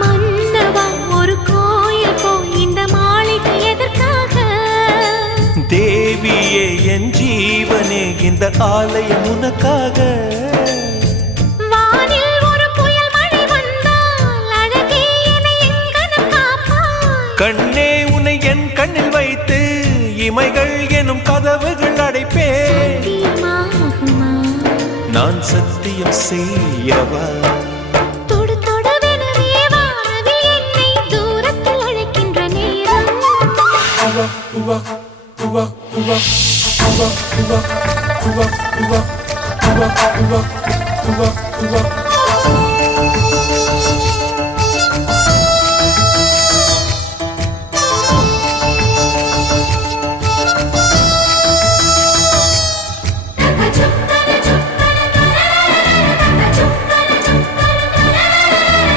மன்னவா ஒரு கோயில் போய் இந்த மாளிகை எதற்காக? தேவியே என் ஜீவனே இந்த ஆலயம் உனக்காக. வானில் ஒரு புயல் மழை வந்தால் அழகே என்னை எங்கனம் காப்பாய். கண்ணே உன்னை என் கண்ணில் வைத்து இமைகள் எனும் கதவுகள் அடைப்பேன். சத்தியமாகுமா? நான் சத்தியம் செய்யவா? தொடு தொடுவெனவே வானவில் என்னை தூரத்தில் அழைக்கின்ற நேரம். Uva,